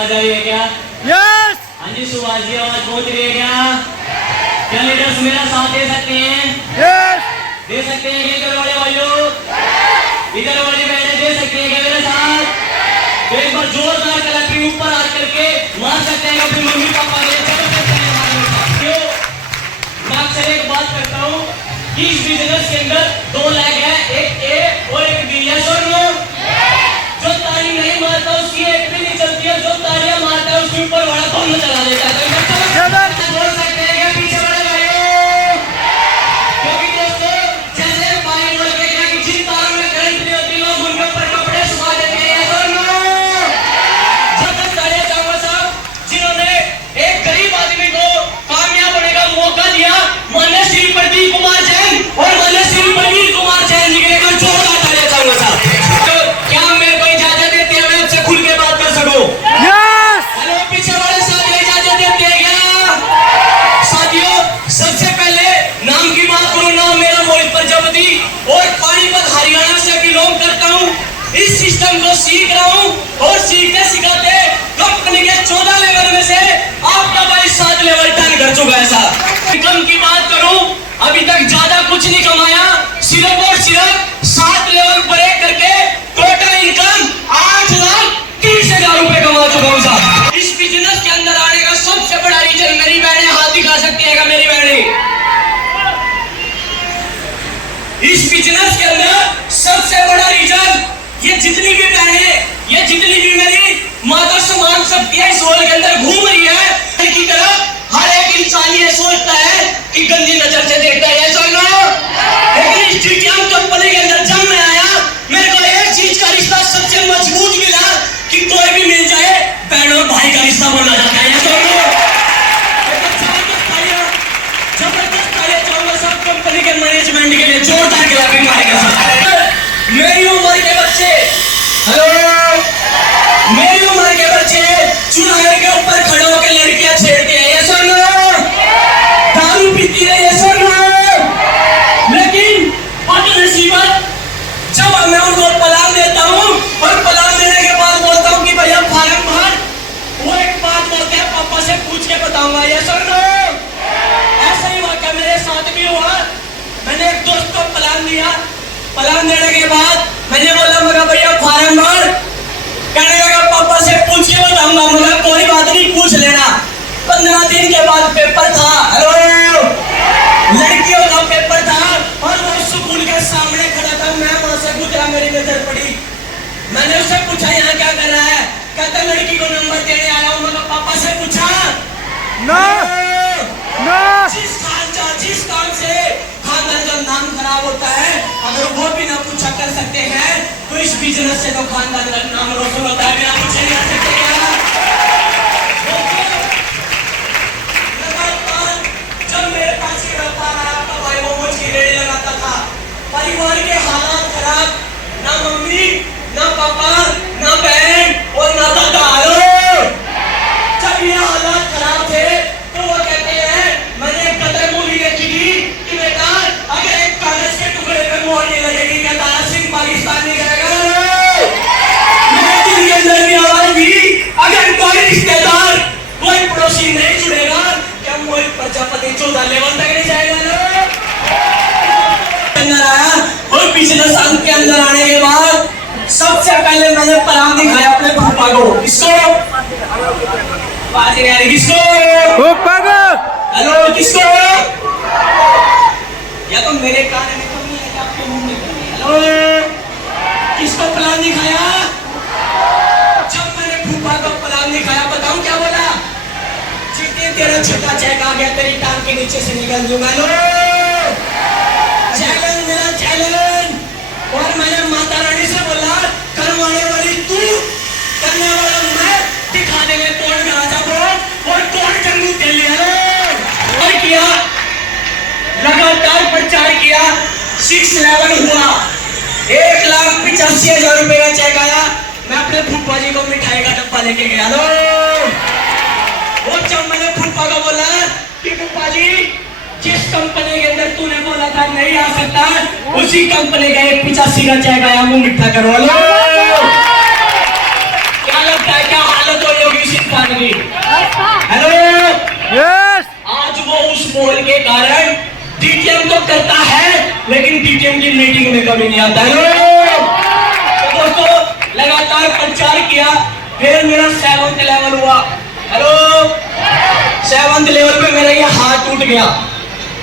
आवाज आई है क्या? यस। हाँ जी सुभाष जी, आवाज पहुंच रही है क्या? क्या लीडर्स मेरा साथ दे सकते हैं? यस। दे सकते हैं क्या इधर वाले भाइयों? इधर वाली बहनें दे सकती हैं क्या मेरे साथ? तो एक बार जोरदार कलाकारी ऊपर हाथ करके मार सकते हैं अपनी मम्मी पापा के लिए। चलो सकते हैं हमारे साथ। मैं अक्सर एक बात करता हूँ कि इस बिजनेस के अंदर दो लेग है, एक ए और एक बी। यस और नो? जो ताली नहीं मारता उसकी एक भी नहीं चलती है, जो तालियां मारता है उसके ऊपर बड़ा बम चला देता है। बोल सकते हैं क्या पीछे बड़े भाइयों? क्योंकि दोस्तों जैसे पानी बोल के क्या कि जिन तारों में करंट नहीं होती लोग उनके ऊपर कपड़े सुखा देते हैं। यस और नो? जब तक तालियां चाहूंगा साहब जिन्होंने एक गरीब आदमी को कामयाब होने का मौका दिया, माननीय श्री प्रदीप कुमार जैन और माननीय श्री प्रवीण कुमार जैन जी के लिए जोरदार तालियां चाहूंगा साहब। तो क्या मेरे को इजाजत देते हैं मैं आपसे खुल के बात कर सकूं? यस। हेलो पीछे वाले साथी इजाजत देते हैं क्या? साथियों सबसे पहले नाम की बात करूं, नाम मेरा मोहित प्रजापति और पानीपत हरियाणा से बिलोंग करता हूं। इस सिस्टम को सीख रहा हूं और सीखते सिखाते कंपनी के 14 लेवल में से आपका भाई 7 लेवल टर्न कर चुका है साहब। इनकम की बात करूं अभी तक ज्यादा कुछ नहीं कमाया, सिर्फ और सिर्फ 7 लेवल ब्रेक करके टोटल इनकम 8,30,000 रुपए कमा चुका हूं साहब। इस बिजनेस के अंदर आने का सबसे बड़ा रीजन मेरी बहनें हाथ दिखा सकती है क्या? मेरी बहनें इस बिजनेस के अंदर सबसे बड़ा रीजन ये जितनी भी बहनें, ये जितनी भी मेरी माता समान शक्तियां इस वर्ल्ड के अंदर घूम रही है की तरफ हर एक इंसान ये सोचता है कि गंदी नजर से देखता है। ऐसा ना, लेकिन इस जीटीएम कंपनी के अंदर जब मैं आया मेरे को एक चीज का रिश्ता सबसे मजबूत मिला कि कोई भी मिल जाए बहन और भाई का रिश्ता बना जाता है। ऐसा ना, जबरदस्त तालियां चाहूंगा सब कंपनी के मैनेजमेंट के लिए, जोरदार क्लैपिंग मारेंगे। मेरी उम्र के बच्चे, हेलो मेरी उम्र के बच्चे चुनाव के ऊपर खड़े होकर लड़कियां छेड़ते हैं। ये सुन लो, दारू पीती है। ये सुन लो, लेकिन बदनसीबत जब मैं उनको पलान देता हूँ और पलान देने के बाद बोलता हूँ कि भैया फार्म भर, वो एक बात बोलते हैं पापा से पूछ के बताऊंगा। ये सुन लो, ऐसा ही वाकया मेरे साथ भी हुआ। मैंने एक दोस्त को पलान दिया, पलान देने के बाद मैंने बोला मगर भैया फार्म भर, कहने लगा पापा से पूछ के बताऊंगा। मगर कोई बात नहीं, पूछ लेना। 15 दिन के बाद पेपर था, हेलो लड़कियों का पेपर था और वो स्कूल के सामने खड़ा था। मैं वहां से गुजरा, मेरी नजर पड़ी, मैंने उससे पूछा यहाँ क्या कर रहा है? कहता लड़की को नंबर देने आया हूँ। मगर पापा से पूछा ना ना, जिस काम से खानदान का नाम खराब होता है अगर वो भी ना पूछा कर सकते हैं तो इस बिजनेस से तो खानदान का नाम रोशन होता है। बिना पूछे नहीं आ सकते क्या? जब मेरे पास ये व्यापार आया तो भाई मोमोज की रेडी लगाता था। परिवार के हालात खराब, ना मम्मी ना पापा ना बहन और ना दादा। जब ये हालात खराब थे तो वो कहते हैं मैंने एक कदर मूवी देखी थी कि बेटा अगर एक कागज के टुकड़े पे मोहर नहीं लगेगी क्या तारा सिंह पाकिस्तान नहीं करेगा? मेरे दिल के अंदर भी आवाज थी अगर कोई रिश्तेदार कोई पड़ोसी नहीं जुड़ेगा क्या मोहित प्रजापति 14 लेवल तक नहीं जाएगा? अंदर आया और बिजनेस के अंदर आने के बाद सबसे पहले मैंने पलान दिखाया अपने पापा को। किसको? किसको? हेलो किसको? या तो मेरे कान में कमी है या आपके मुंह में कमी है। हेलो किसको प्लान दिखाया? जब मैंने फूफा को प्लान दिखाया बताऊं क्या बोला? जितने तेरा छोटा चेक आ गया तेरी टांग के नीचे से निकल दूंगा। लो चैलेंज मेरा चैलेंज। और मैंने माता रानी से बोला करवाने वाली तू, करने वाला मैं, दिखाने में तोड़ में राजा बोल और तोड़ जंगू के लिए और किया। लगातार प्रचार किया, 6 लेवल हुआ, 1,85,000 रुपए का चेक आया। मैं अपने फूफा जी को मिठाई का डब्बा लेके गया। लो वो जब मैंने फूफा को बोला कि फूफा जी जिस कंपनी के अंदर तूने बोला था नहीं आ सकता उसी कंपनी का 1,85,000 का चेक आया, मुंह मिठा करवा लो। क्या लगता है क्या हालत हो रही होगी पोल के कारण डीटीएम तो करता है लेकिन डीटीएम की मीटिंग में कभी नहीं आता है। तो दोस्तों लगातार प्रचार किया, फिर मेरा 7th लेवल हुआ। हेलो 7th लेवल पे मेरा ये हाथ टूट गया।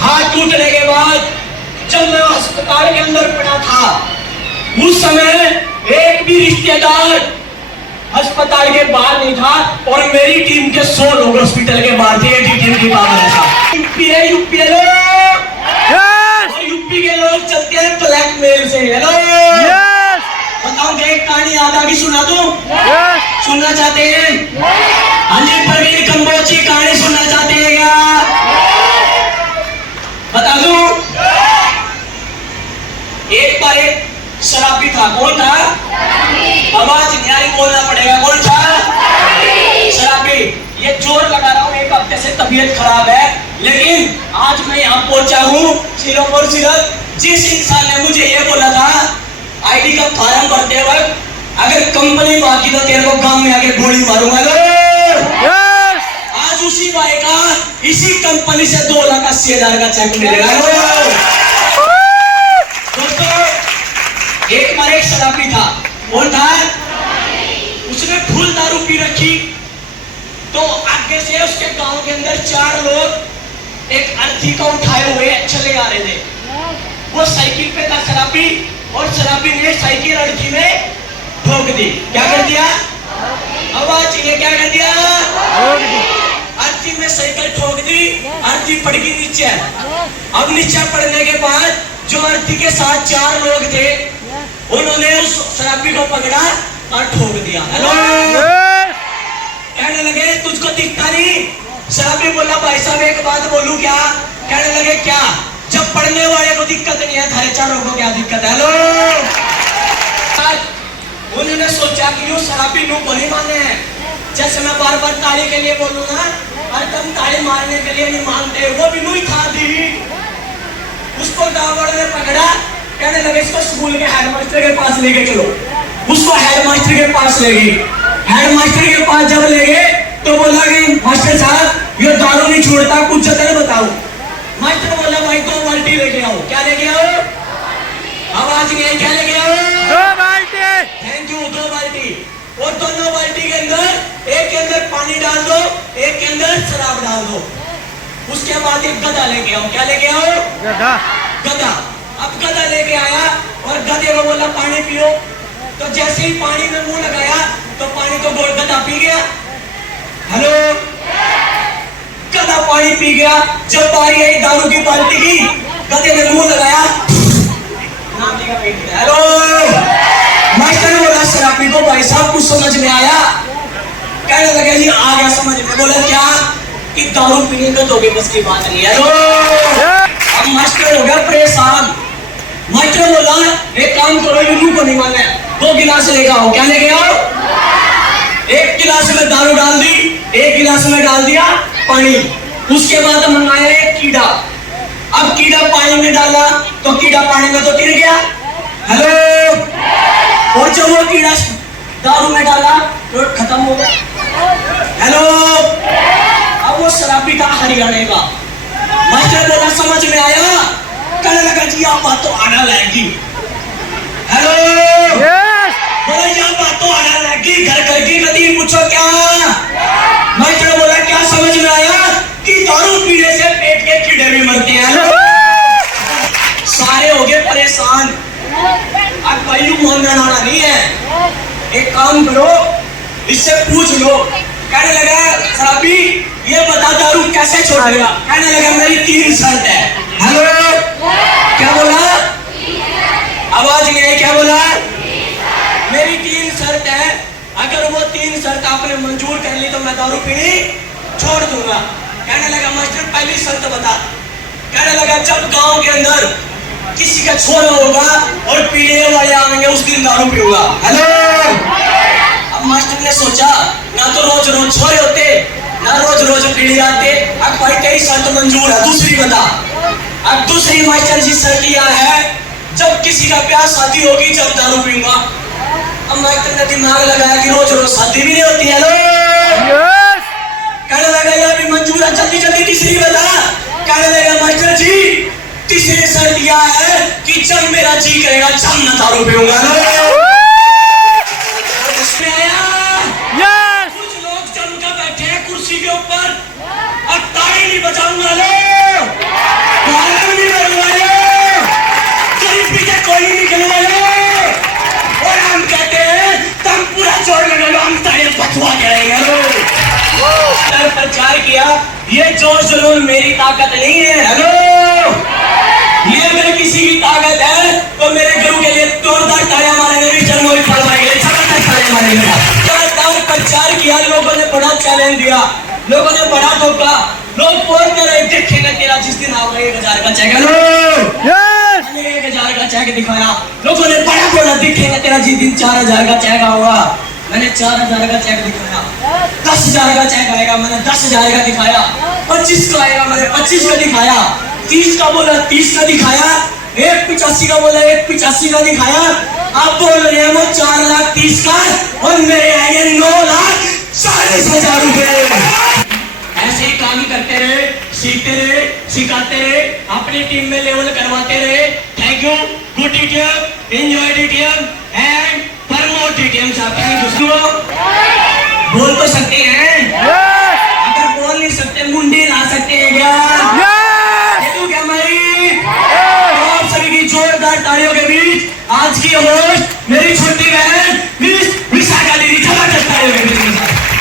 हाथ टूटने के बाद जब मैं अस्पताल के अंदर पड़ा था, उस समय एक भी रिश्तेदार अस्पताल के बाहर नहीं था और मेरी टीम के 100 लोग हॉस्पिटल के बाहर थे। डीटीएम की पावर था। यूपी है, यूपी है लोग। और यूपी के लोग चलते हैं ब्लैकमेल से। हेलो बताओ क्या एक कहानी याद आ गई, सुना दूं? सुनना चाहते हैं? हाँ जी, प्रवीण कंबोज की कहानी सुनना चाहते हैं क्या? बता दूं? एक बार एक शराबी था। कौन था? आवाज न्यारी बोलना पड़ेगा। कौन था? शराबी। ये जोर लगा रहा हूँ, एक हफ्ते से तबीयत खराब है, लेकिन आज मैं यहाँ पहुंचा हूँ सिर्फ और सिर्फ जिस इंसान ने मुझे ये बोला था आईडी का फॉर्म भरते वक्त अगर कंपनी बाकी तो तेरे को गांव में आके गोली मारूंगा। आज उसी भाई का इसी कंपनी से 2,80,000 का चेक मिलेगा। दोस्तों एक बार एक शराबी था। कौन था? उसने फुल दारू पी रखी, तो आगे से उसके गांव के अंदर 4 लोग एक अर्थी को उठाए हुए चले आ रहे थे। वो साइकिल पे था शराबी, और शराबी ने साइकिल अर्थी में ठोक दी। क्या कर दिया? आवाज ये क्या कर दिया? अर्थी में साइकिल ठोक दी। अर्थी पड़ गई नीचे। अब नीचे पड़ने के बाद जो अर्थी के साथ 4 लोग थे, उन्होंने उस शराबी को पकड़ा और ठोक दिया। हेलो कहने लगे तुझको दिखता नहीं? शराबी बोला भाई साहब एक बात बोलूं क्या? कहने लगे क्या? जब पढ़ने वाले को दिक्कत नहीं है, थारे 4 को क्या दिक्कत है? हेलो उन्होंने सोचा कि यूं शराबी नू को नहीं माने हैं। जैसे मैं बार बार ताली के लिए बोलूं ना, और तुम ताली मारने के लिए नहीं मानते, वो भी नू ही था दी। उसको दावड़ ने पकड़ा। कहने लगे इसको स्कूल के हेडमास्टर के पास लेके चलो। उसको हेडमास्टर के पास ले गई। हेडमास्टर के पास जब ले गए तो बोला कि मास्टर साहब ये दारू नहीं छोड़ता, कुछ जतन बताओ। मास्टर बोला भाई 2 बाल्टी लेके आओ। क्या लेके आओ? आवाज नहीं आई। क्या लेके आओ? 2 बाल्टी। Thank you. 2 बाल्टी। और दोनों बाल्टी के अंदर एक के अंदर पानी डाल दो, एक के अंदर शराब डाल दो। उसके बाद एक गधा लेके आओ। क्या लेके आओ? गधा। अब गधा लेके आया और गधे को बोला पानी पियो। तो जैसे ही पानी में मुंह लगाया तो पानी को गोल गधा पी गया। हेलो गधा पानी पी गया। जब बारी आई दारू की बाल्टी की, गधे ने मुंह लगाया। हेलो मास्टर ने बोला शराबी को भाई साहब कुछ समझ में आया? कहने लगे जी आ गया समझ में। बोला क्या? कि दारू पीने का दोगे बस की बात नहीं है। अब मास्टर हो गया परेशान। मास्टर बोला एक काम करो, यूं को नहीं माने, 2 गिलास लेके आओ। क्या लेके आओ? एक गिलास में दारू डाल दी, एक गिलास में डाल दिया पानी। उसके बाद मंगाया एक कीड़ा। अब कीड़ा पानी में डाला तो कीड़ा पानी में तो गिर गया। हेलो और जब वो कीड़ा दारू में डाला तो खत्म हो गया। हेलो अब वो शराबी का हरियाणे का। मास्टर बोला समझ में आया? कहने लगा जी आप बात तो आना लाएगी। हेलो बोला यहाँ बात तो आना लाएगी, घर घर की गति पूछो क्या? मास्टर बोला क्या समझ में आया? कि दारू पीने से पेट के कीड़े भी मरते हैं। सारे हो गए परेशान। अब भाई मानना नहीं है, एक काम करो इससे पूछ लो। कहने लगा शराबी ये बता दारू कैसे छोड़ेगा? कहने लगा मेरी 3 शर्त है। हेलो क्या बोला? आवाज नहीं आई। क्या बोला? मेरी 3 शर्त है, अगर वो 3 शर्त आपने मंजूर कर ली तो मैं दारू पीनी छोड़ दूंगा। कहने लगा मास्टर पहली शर्त बता। कहने लगा जब गांव के अंदर किसी का छोरा होगा और पीने वाले आएंगे उस दिन दारू पीऊंगा। हेलो अब मास्टर ने सोचा ना तो रोज रोज छोरे होते ना रोज रोज पीढ़ी आते। अब भाई तेरी शर्त मंजूर है, दूसरी बता। अब दूसरी मास्टर जी शर्त यह है जब किसी का ब्याह शादी होगी जब दारू पीऊंगा। अब मास्टर ने दिमाग लगाया कि रोज रोज शादी भी नहीं होती है। कहने लगा यार भी मंजूर है, जल्दी जल्दी तीसरी बता। कहने लगा मास्टर जी तीसरे सर दिया है कि जब मेरा जी करेगा जब न दारू पीऊंगा। यस कुछ लोग जमकर बैठे हैं कुर्सी के ऊपर और ताली नहीं बजाऊंगा लो, ताली नहीं करूंगा लो, कोई पीछे कोई नहीं निकलूंगा लो। और हम कहते हैं तुम पूरा जोर लगा लो, हम ताली बचवा के रहेंगे लो। प्रचार किया ये जोर जुनून मेरी ताकत नहीं है। हेलो, ये अगर किसी की ताकत है तो मेरे गुरु के लिए जोरदार तालियां मारेंगे, चरमोई फरमाएंगे, जबरदस्त तालियां मारेंगे। लगातार प्रचार किया, लोगों ने बड़ा चैलेंज दिया, लोगों ने बड़ा ठोका। लोग बोलते रहे देखेंगे तेरा जिस दिन आओगे 1000 का चेक। हेलो, यस 1000 का चेक दिखाया, लोगों ने बड़ा बोला दिखेगा तेरा जिस दिन 4000 का चेक होगा। मैंने 4000 का चेक दिखाया, 10,000 का चेक आएगा, मैंने 10,000 का दिखाया, 25 का आएगा, मैंने 25 का दिखाया, 30 का बोला 30 का दिखाया, 1,85 का बोला 1,85 का दिखाया। आप बोल रहे हैं वो 4,30,000 का और मेरे आएंगे 9,40,000 रुपए। ऐसे ही काम करते रहे, सीखते रहे, सिखाते रहे, अपनी टीम में लेवल करवाते रहे। Thank you, good TTM, enjoy TTM and promote TTM. चाहते हैं दोस्तों बोल तो सकते हैं, यस अगर बोल नहीं सकते मुंडी ला सकते हैं क्या? यस ये तो क्या हमारी तो आप सभी की जोरदार तालियों के बीच आज की होस्ट मेरी छोटी